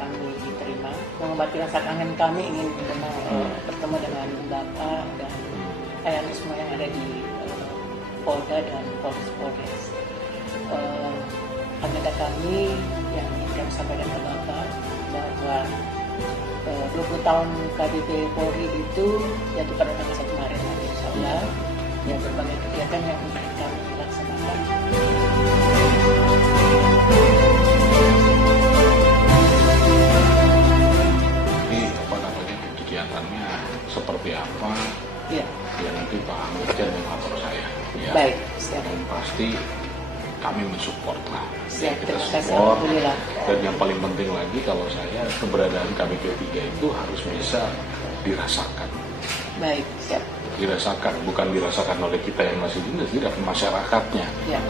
kami diterima. Mengobati rasa kangen kami ingin bertemu dengan Bapak dan ayah semua yang ada di Polda dan Polres. Agenda kami yang ingin kami sampaikan ke Bapak bahwa 20 tahun KBP Polri itu jatuh pada tanggal 1 Maret nanti insya Allah. Ya, berbagai kegiatan yang akan kami laksanakan. Ini kegiatannya seperti apa? Ya. Ya nanti Pak Irjen yang lapor saya. Ya. Baik, siap. Dan pasti kami mensupport lah. Siap, Kita terima kasih. support. Alhamdulillah. Dan yang paling penting lagi kalau saya keberadaan KBP 3 itu harus bisa dirasakan. Baik, siap. Dirasakan, bukan dirasakan oleh kita yang masih dinas, tidak masyarakatnya. Ya.